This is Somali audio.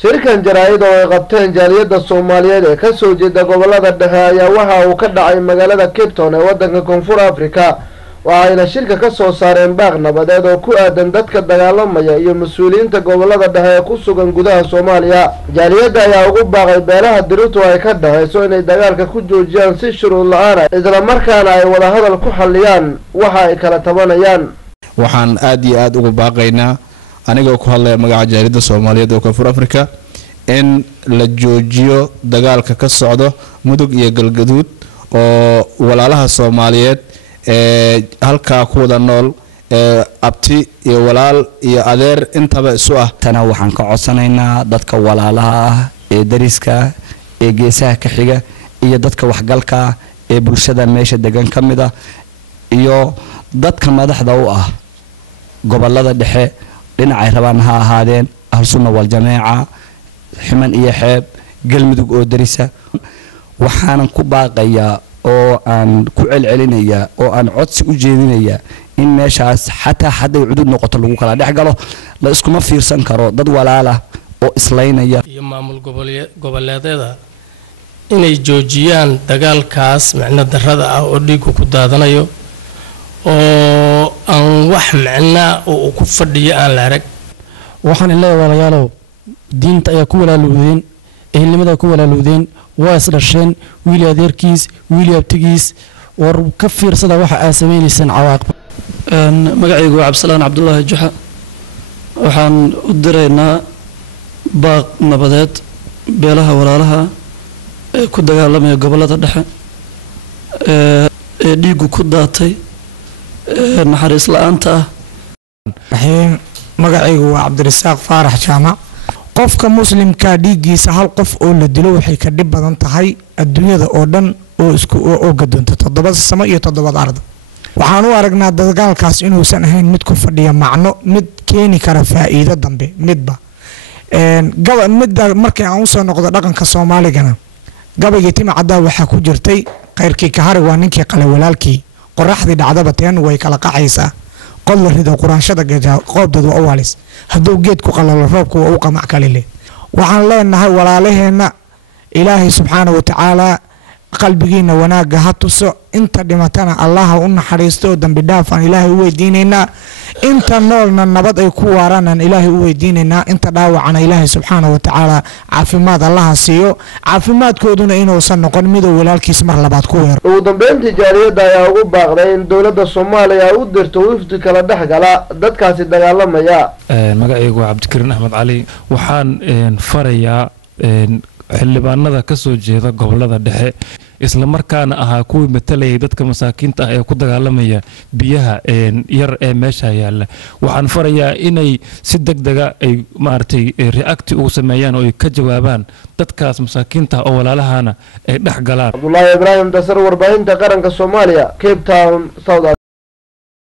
shirkan jaraa'id oo ay qabteen jaaliyadda Soomaaliyeed ee ka soo jeeda gobolada dhexe ayaa waxa uu ka dhacay magaalada Cape Town ee waddanka Koonfur Afrika waxayna shirka ka soo saareen baaq nabadeed oo ku aadan dadka dagaalamaya iyo mas'uuliyiinta gobolada dhexe ee ku sugan gudaha Soomaaliya. Jaaliyadda ayaa ugu baaqay beelaha dirirtu ay ka dhaxayso inay dagaalka ku joojiyaan si shuruud la'aan ah isla markaana ay wada hadal ku xalliyaan waxa ay kala tabanayaan. waxaan aad iyo aad ugu baaqaynaa aniga ku hadlaya magaca jaaliyadda Soomaaliyeed oo Koonfur Afrika in la joojiyo dagaalka ka socdo Mudug iyo Galgaduud oo walaalaha Soomaaliyeed halka ku wada nool abti iyo walaal iyo adeer intaba isu ah. tana waxaan ka codsanaynaa dadka walaalaha ah ee dariska ee geesaha ka xiga iyo dadka waxgalka ee bulshada meesha degan kamida iyo dadka madaxda u ah gobolada dhexe dhinacay rabaan ha ahaadeen ahlu sunna wal jameeca ximan iyo xeeb galmudug oo darisa waxaan ku baaqayaa oo aan ku celcelinaya oo aan codsi u jeedinaya in meeshaas xataa haday cudud noqoto lagu kala dhex galo la isku ma fiirsan karo dad walaala oo islaynaya iyo maamul goboleedyada inay joojiyaan dagaalkaas macna darrada ah oo dhiigu ku daadanayo oo aan wax macna oo ku fadhiyo aan la arag. waxaan ilaahay walaalayaalow diinta ayaa ku walaalowdeen ehelnimada ku walaalowdeen waa isdhasheen wiil adeerkiis wiil abtigiis war ka fiirsada waxa ay sameynaysan cawaaqib. magacaygu waa Cabsalaan Cabdullaahi Juxa waxaan u direynaa baaq nabadeed beelaha walaalaha ee ku dagaalamaya gobolada dhexe ee dhiigu ku daatay naxariis la'aanta ah. magacaygu waa Cabdirasaaq Faarax Jaamac. qofka muslimka dhiigiisa hal qof oo la dilo waxay ka dhib badan tahay adduunyada oo dhan oo isku oo gadoonta 7 samo iyo 7 ard. waxaan u aragnaa dagaalkaas inuusan ahayn mid ku fadhiya macno mid keeni kara faa'iido dambe midba markii aan u soo noqdo dhaqanka Soomaaligana gabayga tima cadaa waxa ku jirtay qayrkii ka hari waa ninkii qala walaalkii qoraxdii dhacdaba teen way kala qacaysaa qol la rido quraanshada gaja qoobdad waa walis haduu geed ku qalalo roobku waa u qamac kale leh. waxaan leenahay walaalaheena ilaahay subxaanahu wa ta'aala qalbigiina wanaaga ha tuso inta dhimatana allah u naxariisto dambi dhaaf aan ilaahay u weydiinayna inta noolna nabad ay ku waaraan ilaahay u weydiinayna inta dhaawacana ilaahay subxaanahu wa ta'aala caafimaad allah siiyo caafimaadkooduna inuusan noqon mid walaalkiis mar labaad ku weer. ugu dambeyntii jaaliyadda ayaa ugu baaqday in dawladda Soomaaliya u dirto wafdi kala dhaxgala dadkaasi dagaalamaya. magacaygu waa Cabdikariin Axmed Cali waxaan farayaa xildhibaanada ka soo jeeda gobolada dhexe isla markaana ahaa kuwii matalayay dadka masaakiinta ah ee ku dagaalamaya biyaha yar ee meesha yaala waxaan farayaa inay si degdega ay maartay react u sameeyaan oo ay ka jawaabaan dadkaas masaakiinta oo walaalahana ay dhax galaan. Abdullaahi Ibraahim Dasar warbaahinta qaranka Soomaaliya Cape Town South